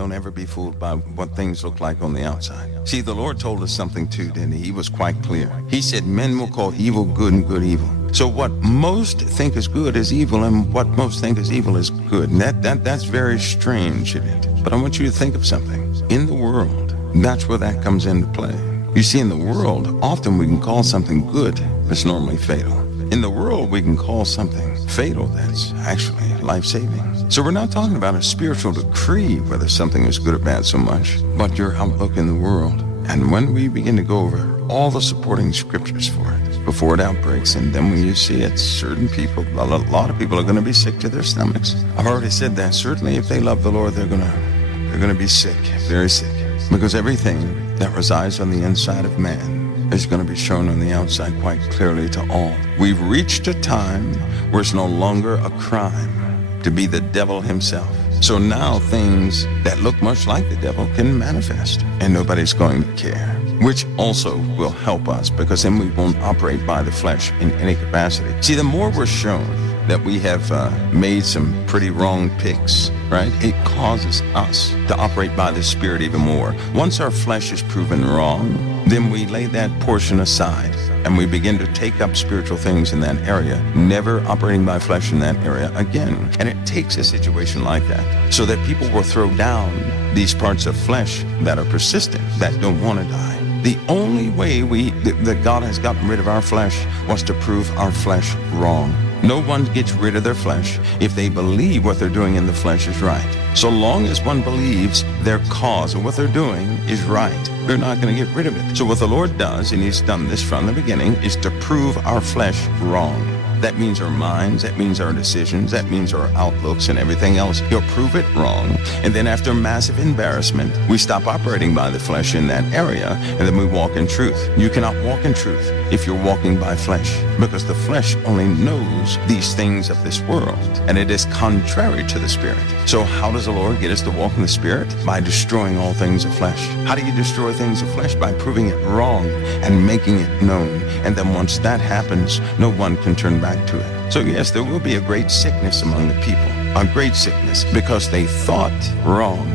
Don't ever be fooled by what things look like on the outside. See, the Lord told us something too, didn't he? He was quite clear. He said men will call evil good and good evil. So what most think is good is evil, and what most think is evil is good. And that's very strange, isn't it? But I want you to think of something. In the world, that's where that comes into play. You see, in the world, often we can call something good that's normally fatal. In the world, we can call something fatal that's actually life-saving. So we're not talking about a spiritual decree whether something is good or bad so much, but your outlook in the world. And when we begin to go over all the supporting scriptures for it, before it outbreaks, and then when you see it, certain people, a lot of people are going to be sick to their stomachs. I've already said that. Certainly, if they love the Lord, they're going to be sick, very sick, because everything that resides on the inside of man is going to be shown on the outside quite clearly to all. We've reached a time where it's no longer a crime to be the devil himself. So now things that look much like the devil can manifest, and nobody's going to care, which also will help us, because then we won't operate by the flesh in any capacity. See, the more we're shown that we have made some pretty wrong picks, right? It causes us to operate by the Spirit even more. Once our flesh is proven wrong, then we lay that portion aside and we begin to take up spiritual things in that area, never operating by flesh in that area again. And it takes a situation like that so that people will throw down these parts of flesh that are persistent, that don't want to die. The only way that God has gotten rid of our flesh was to prove our flesh wrong. No one gets rid of their flesh if they believe what they're doing in the flesh is right. So long as one believes their cause or what they're doing is right, they're not going to get rid of it. So what the Lord does, and he's done this from the beginning, is to prove our flesh wrong. That means our minds, that means our decisions, that means our outlooks and everything else. He'll prove it wrong. And then after massive embarrassment, we stop operating by the flesh in that area, and then we walk in truth. You cannot walk in truth if you're walking by flesh, because the flesh only knows these things of this world, and it is contrary to the Spirit. So how does the Lord get us to walk in the Spirit? By destroying all things of flesh. How do you destroy things of flesh? By proving it wrong and making it known. And then once that happens, no one can turn back to it. So yes, there will be a great sickness among the people, a great sickness, because they thought wrong,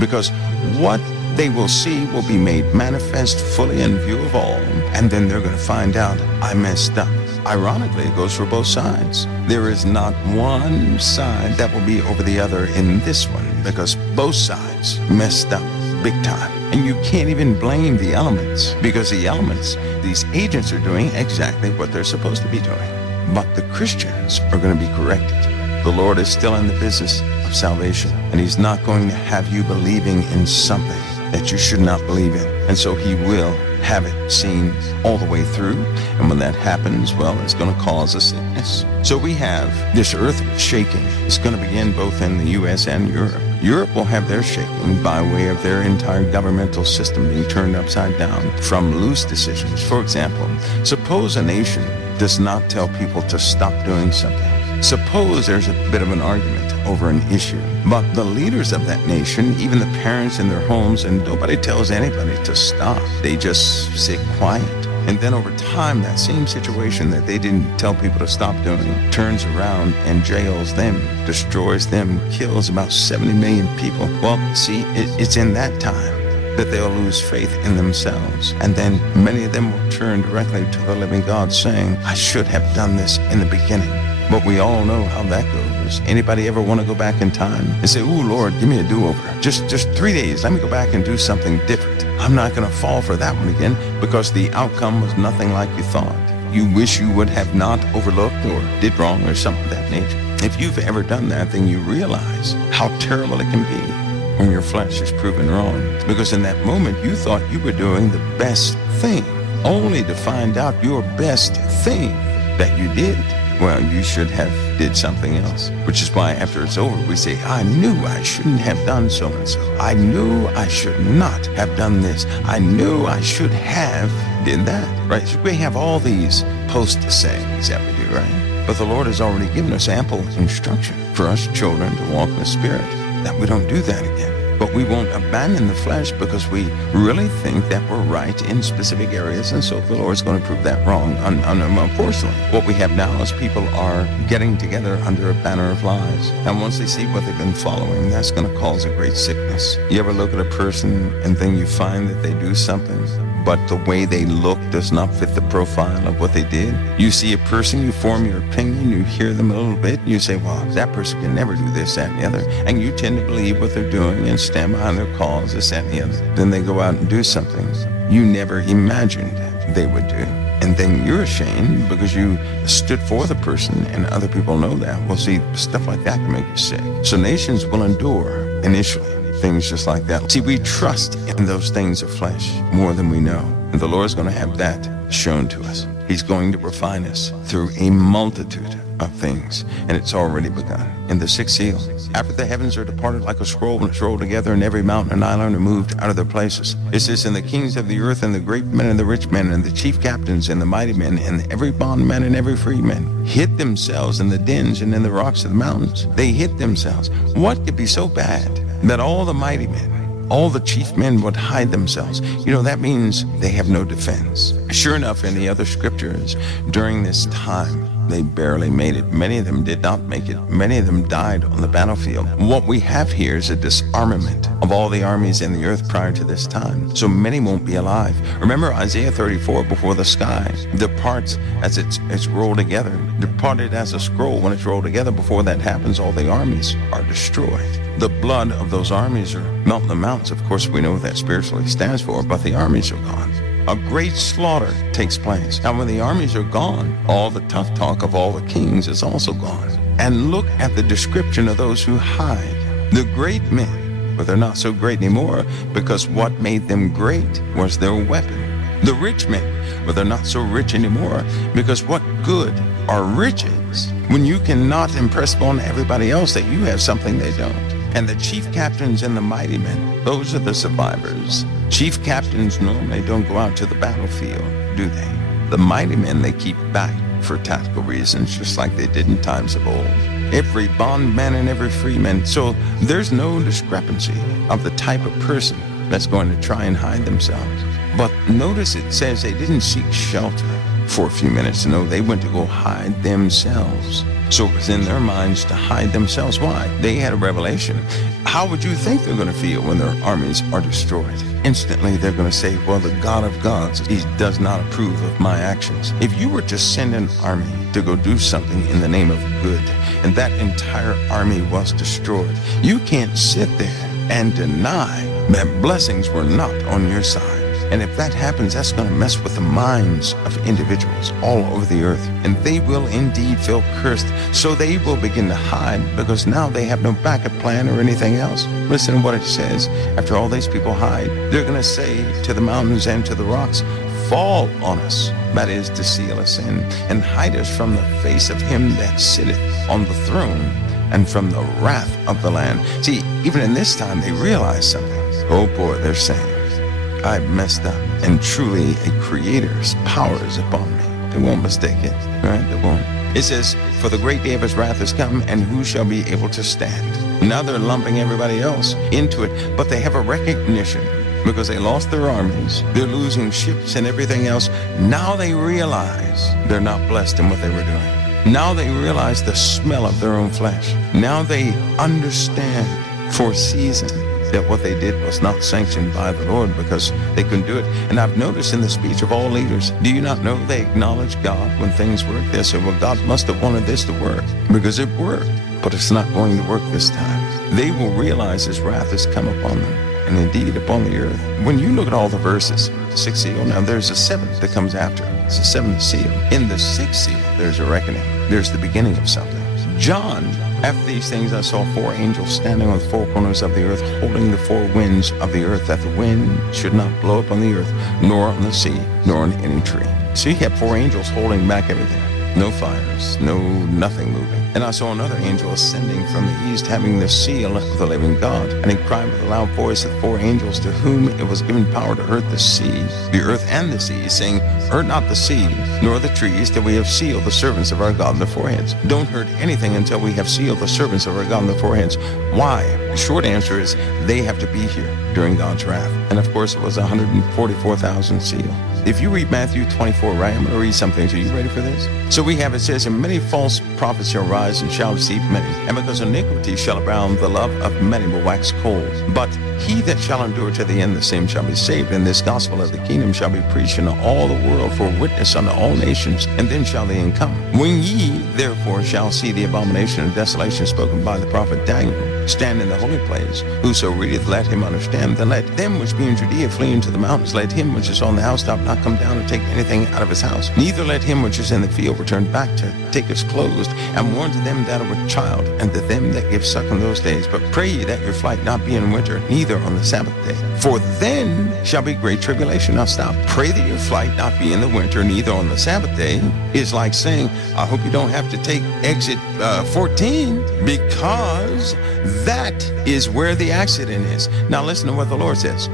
because what they will see will be made manifest fully in view of all, and then they're going to find out, I messed up. Ironically, it goes for both sides. There is not one side that will be over the other in this one, because both sides messed up big time. And you can't even blame the elements, because the elements, these agents, are doing exactly what they're supposed to be doing. But the Christians are going to be corrected. The Lord is still in the business of salvation, and he's not going to have you believing in something that you should not believe in. And so he will have it seen all the way through. And when that happens, well, it's going to cause a sickness. So we have this earth shaking. It's going to begin both in the U.S. and Europe. Europe will have their shaking by way of their entire governmental system being turned upside down from loose decisions. For example, suppose a nation does not tell people to stop doing something. Suppose there's a bit of an argument over an issue, but the leaders of that nation, even the parents in their homes, and nobody tells anybody to stop. They just sit quiet. And then over time, that same situation that they didn't tell people to stop doing turns around and jails them, destroys them, kills about 70 million people. Well, see, it's in that time that they'll lose faith in themselves. And then many of them will turn directly to the living God saying, I should have done this in the beginning. But we all know how that goes. Anybody ever want to go back in time and say, ooh, Lord, give me a do-over. Just 3 days. Let me go back and do something different. I'm not going to fall for that one again, because the outcome was nothing like you thought. You wish you would have not overlooked or did wrong or something of that nature. If you've ever done that, then you realize how terrible it can be when your flesh is proven wrong. Because in that moment, you thought you were doing the best thing, only to find out your best thing that you did, well, you should have did something else. Which is why after it's over, we say, I knew I shouldn't have done so and so. I knew I should not have done this. I knew I should have did that, right? So we have all these post sayings that we do, right? But the Lord has already given us ample instruction for us children to walk in the Spirit, that we don't do that again. But we won't abandon the flesh because we really think that we're right in specific areas, and so the Lord's going to prove that wrong, unfortunately. What we have now is people are getting together under a banner of lies. And once they see what they've been following, that's going to cause a great sickness. You ever look at a person and then you find that they do something, but the way they look does not fit the profile of what they did? You see a person, you form your opinion, you hear them a little bit, and you say, well, that person can never do this, that, and the other. And you tend to believe what they're doing and stand behind their cause, this, that, and the other. Then they go out and do something you never imagined they would do. And then you're ashamed because you stood for the person and other people know that. Well, see, stuff like that can make you sick. So nations will endure initially things just like that. See, we trust in those things of flesh more than we know. And the Lord's going to have that shown to us. He's going to refine us through a multitude of things, and it's already begun. In the sixth seal, after the heavens are departed like a scroll when it's rolled together, and every mountain and island are moved out of their places, it says, and the kings of the earth, and the great men, and the rich men, and the chief captains, and the mighty men, and every bondman, and every free man, hid themselves in the dens and in the rocks of the mountains. They hid themselves. What could be so bad that all the mighty men, all the chief men would hide themselves? You know, that means they have no defense. Sure enough, in the other scriptures, during this time, they barely made it. Many of them did not make it. Many of them died on the battlefield. What we have here is a disarmament of all the armies in the earth prior to this time. So many won't be alive. Remember Isaiah 34, before the sky departs as it's rolled together, departed as a scroll. When it's rolled together, before that happens, all the armies are destroyed. The blood of those armies are melting the mountains. Of course, we know what that spiritually stands for, but the armies are gone. A great slaughter takes place. Now, when the armies are gone, all the tough talk of all the kings is also gone. And look at the description of those who hide. The great men, but they're not so great anymore because what made them great was their weapon. The rich men, but they're not so rich anymore because what good are riches when you cannot impress upon everybody else that you have something they don't? And the chief captains and the mighty men, those are the survivors. Chief captains normally don't go out to the battlefield, do they? The mighty men, they keep back for tactical reasons, just like they did in times of old. Every bondman and every free man. So there's no discrepancy of the type of person that's going to try and hide themselves. But notice it says they didn't seek shelter for a few minutes. No, they went to go hide themselves. So it was in their minds to hide themselves. Why? They had a revelation. How would you think they're going to feel when their armies are destroyed? Instantly, they're going to say, well, the God of gods, he does not approve of my actions. If you were to send an army to go do something in the name of good, and that entire army was destroyed, you can't sit there and deny that blessings were not on your side. And if that happens, that's going to mess with the minds of individuals all over the earth. And they will indeed feel cursed. So they will begin to hide because now they have no backup plan or anything else. Listen to what it says. After all these people hide, they're going to say to the mountains and to the rocks, fall on us, that is to seal us in, and hide us from the face of him that sitteth on the throne and from the wrath of the Lamb. See, even in this time, they realize something. Oh boy, they're saying, I've messed up, and truly a creator's power is upon me. They won't mistake it, right? They won't. It says, for the great day of his wrath has come, and who shall be able to stand? Now they're lumping everybody else into it, but they have a recognition because they lost their armies. They're losing ships and everything else. Now they realize they're not blessed in what they were doing. Now they realize the smell of their own flesh. Now they understand for a season that what they did was not sanctioned by the Lord because they couldn't do it. And I've noticed in the speech of all leaders, do you not know they acknowledge God when things work? They say, well, God must have wanted this to work because it worked, but it's not going to work this time. They will realize his wrath has come upon them and indeed upon the earth. When you look at all the verses, the sixth seal, now there's a seventh that comes after. It's the seventh seal. In the sixth seal, there's a reckoning. There's the beginning of something. John, after these things, I saw four angels standing on the four corners of the earth, holding the four winds of the earth, that the wind should not blow upon the earth, nor on the sea, nor on any tree. So you have four angels holding back everything. no fires, no nothing moving. And I saw another angel ascending from the east, having the seal of the living God. And he cried with a loud voice at 4 angels to whom it was given power to hurt the sea, the earth and the sea, saying, hurt not the sea, nor the trees, till we have sealed the servants of our God in their foreheads. Don't hurt anything until we have sealed the servants of our God in their foreheads. Why? The short answer is they have to be here during God's wrath. And of course, it was 144,000 sealed. If you read Matthew 24, right, I'm going to read something to you. Ready for this? So we have, it says, and many false prophets shall rise and shall deceive many. And because iniquity shall abound, the love of many will wax cold. But he that shall endure to the end, the same shall be saved. And this gospel of the kingdom shall be preached in all the world for a witness unto all nations, and then shall the end come. When ye therefore shall see the abomination and desolation spoken by the prophet Daniel stand in the holy place, whoso readeth, let him understand. Then let them which be in Judea flee into the mountains. Let him which is on the housetop not come down and take anything out of his house. Neither let him which is in the field return back to take his clothes. And warn to them that are with child, and to them that give suck in those days. But pray ye that your flight not be in winter, neither on the Sabbath day. For then shall be great tribulation. Now stop. Pray that your flight not be in the winter, neither on the Sabbath day, is like saying, I hope you don't have to take exit 14, because that is where the accident is. Now listen to what the Lord says.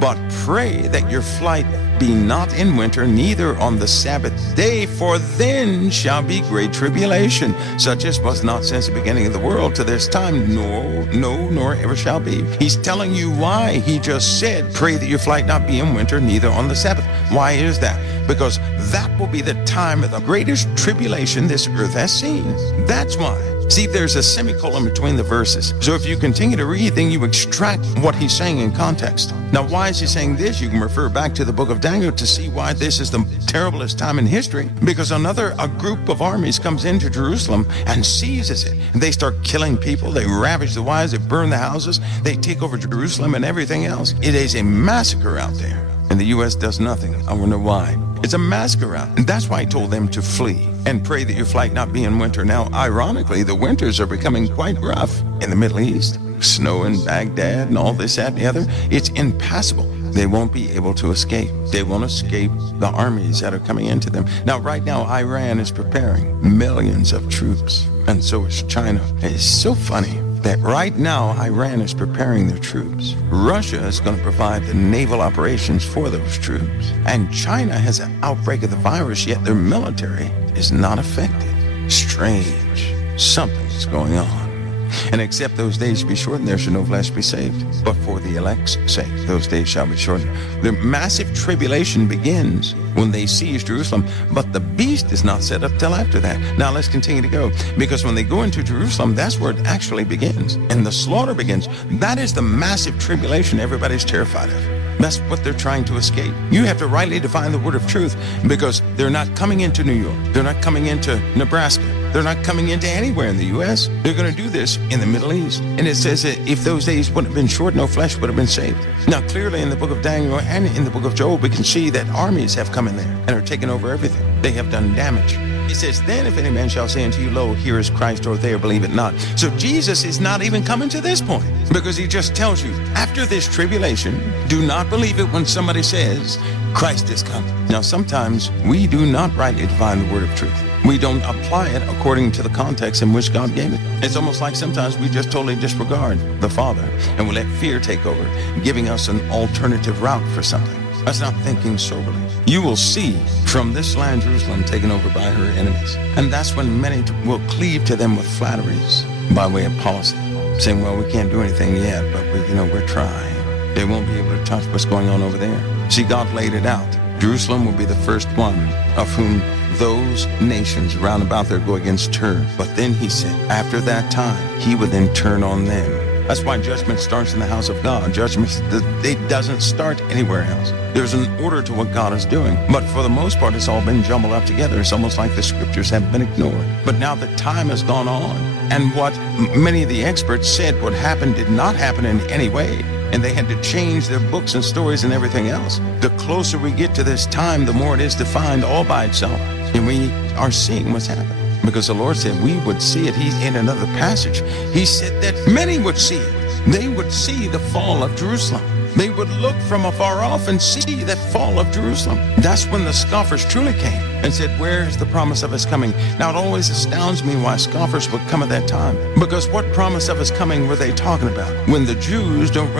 But pray that your flight be not in winter, neither on the Sabbath day, for then shall be great tribulation, such as was not since the beginning of the world to this time, nor ever shall be. He's telling you why. He just said, pray that your flight not be in winter, neither on the Sabbath. Why is that? Because that will be the time of the greatest tribulation this earth has seen. That's why. See, there's a semicolon between the verses. So if you continue to read, then you extract what he's saying in context. Now, why is he saying this? You can refer back to the book of Daniel to see why this is the terriblest time in history. Because a group of armies comes into Jerusalem and seizes it. And they start killing people. They ravage the wives. They burn the houses. They take over Jerusalem and everything else. It is a massacre out there. And the U.S. does nothing. I wonder why. It's a massacre out. And that's why he told them to flee and pray that your flight not be in winter. Now, ironically, the winters are becoming quite rough in the Middle East. Snow in Baghdad and all this, that, and the other. It's impassable. They won't be able to escape. They won't escape the armies that are coming into them. Now, right now, Iran is preparing millions of troops. And so is China. It's so funny that right now Iran is preparing their troops. Russia is going to provide the naval operations for those troops. And China has an outbreak of the virus, yet their military is not affected. Strange. Something's going on. And except those days shall be shortened, there shall no flesh be saved. But for the elect's sake, those days shall be shortened. The massive tribulation begins when they seize Jerusalem, but the beast is not set up till after that. Now let's continue to go, because when they go into Jerusalem, that's where it actually begins, and the slaughter begins. That is the massive tribulation everybody's terrified of. That's what they're trying to escape. You have to rightly define the word of truth, because they're not coming into New York. They're not coming into Nebraska. They're not coming into anywhere in the U.S. They're going to do this in the Middle East. And it says that if those days wouldn't have been short, no flesh would have been saved. Now, clearly in the book of Daniel and in the book of Job, we can see that armies have come in there and are taking over everything. They have done damage. It says, then if any man shall say unto you, lo, here is Christ, or there, believe it not. So Jesus is not even coming to this point, because he just tells you, after this tribulation, do not believe it when somebody says, Christ is coming. Now, sometimes we do not rightly define the word of truth. We don't apply it according to the context in which God gave it. It's almost like sometimes we just totally disregard the Father, and we let fear take over, giving us an alternative route for something. That's not thinking soberly. You will see from this land Jerusalem taken over by her enemies. And that's when many will cleave to them with flatteries by way of policy, saying, well, we can't do anything yet, but we're trying. They won't be able to touch what's going on over there. See, God laid it out. Jerusalem will be the first one of whom those nations round about there go against her. But then he said, after that time, he would then turn on them. That's why judgment starts in the house of God. Judgment, it doesn't start anywhere else. There's an order to what God is doing. But for the most part, it's all been jumbled up together. It's almost like the scriptures have been ignored. But now the time has gone on. And what many of the experts said would happen did not happen in any way. And they had to change their books and stories and everything else. The closer we get to this time, the more it is defined all by itself. And we are seeing what's happening. Because the Lord said we would see it. He's in another passage. He said that many would see it. they would see the fall of Jerusalem. They would look from afar off and see that fall of Jerusalem. That's when the scoffers truly came and said, where is the promise of his coming? Now, it always astounds me why scoffers would come at that time. Because what promise of his coming were they talking about? When the Jews don't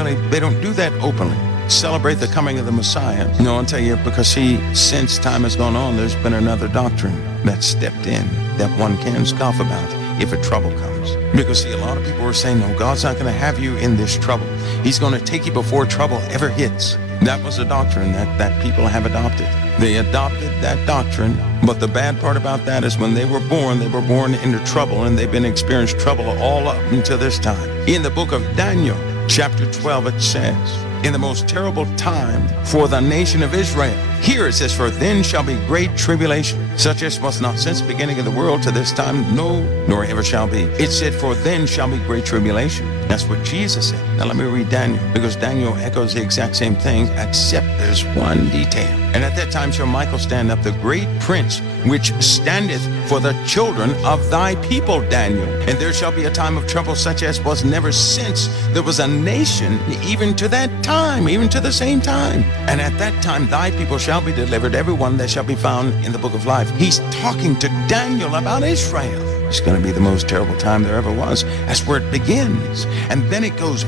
do that openly. Celebrate the coming of the Messiah. No, I'll tell you, because since time has gone on, there's been another doctrine that stepped in that one can scoff about if a trouble comes. Because see, a lot of people are saying, no, God's not going to have you in this trouble. He's going to take you before trouble ever hits. That was a doctrine that people have adopted. They adopted that doctrine, but the bad part about that is when they were born into trouble, and they've been experienced trouble all up until this time. In the book of Daniel, chapter 12, it says, in the most terrible time for the nation of Israel. Here it says, for then shall be great tribulation, such as was not since the beginning of the world to this time, no, nor ever shall be. It said, for then shall be great tribulation. That's what Jesus said. Now let me read Daniel, because Daniel echoes the exact same thing, except there's one detail. And at that time shall Michael stand up, the great prince, which standeth for the children of thy people, Daniel. And there shall be a time of trouble such as was never since there was a nation, even to that time, even to the same time. And at that time thy people shall be delivered, everyone that shall be found in the book of life. He's talking to Daniel about Israel. It's going to be the most terrible time there ever was. That's where it begins. And then it goes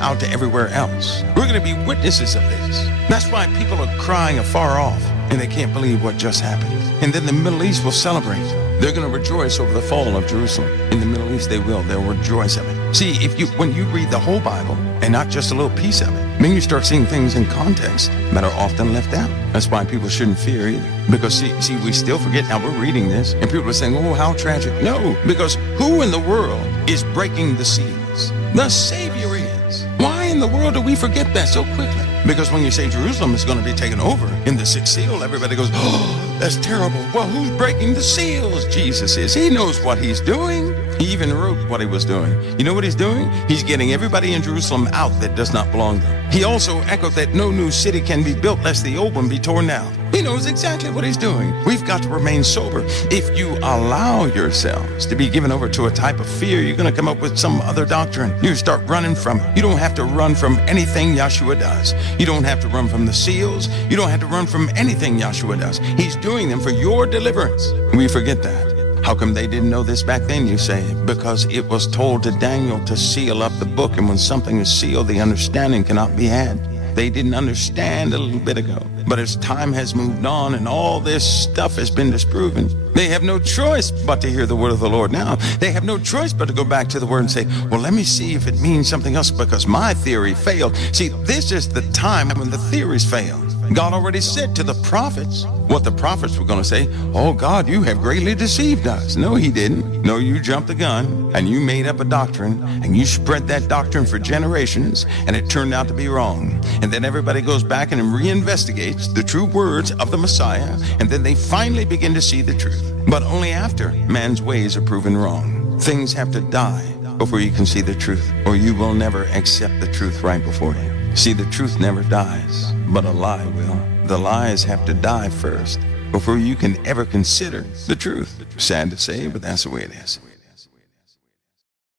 out to everywhere else. We're going to be witnesses of this. That's why people are crying afar off, and they can't believe what just happened. And then the Middle East will celebrate. They're going to rejoice over the fall of Jerusalem. In the Middle East, they'll rejoice of it. See, when you read the whole Bible and not just a little piece of it, then you start seeing things in context that are often left out. That's why people shouldn't fear either. Because see, we still forget. Now we're reading this, and people are saying, oh, how tragic. No, because who in the world is breaking the seals? The Savior is. Why in the world do we forget that so quickly? Because when you say Jerusalem is going to be taken over in the sixth seal, everybody goes, oh, that's terrible. Well, who's breaking the seals? Jesus is. He knows what he's doing. He even wrote what he was doing. You know what he's doing? He's getting everybody in Jerusalem out that does not belong there. He also echoed that no new city can be built lest the old one be torn down. He knows exactly what he's doing. We've got to remain sober. If you allow yourselves to be given over to a type of fear, you're going to come up with some other doctrine. You start running from it. You don't have to run from anything Yeshua does. You don't have to run from the seals. You don't have to run from anything Yeshua does. He's doing them for your deliverance. We forget that. How come they didn't know this back then, you say? Because it was told to Daniel to seal up the book, and when something is sealed, the understanding cannot be had. They didn't understand a little bit ago. But as time has moved on and all this stuff has been disproven, they have no choice but to hear the word of the Lord now. They have no choice but to go back to the word and say, well, let me see if it means something else because my theory failed. See, this is the time when the theories fail. God already said to the prophets what the prophets were going to say. Oh, God, you have greatly deceived us. No, he didn't. No, you jumped the gun and you made up a doctrine and you spread that doctrine for generations and it turned out to be wrong. And then everybody goes back and reinvestigates the true words of the Messiah, and then they finally begin to see the truth. But only after man's ways are proven wrong. Things have to die before you can see the truth, or you will never accept the truth right before you. See, the truth never dies, but a lie will. The lies have to die first before you can ever consider the truth. Sad to say, but that's the way it is.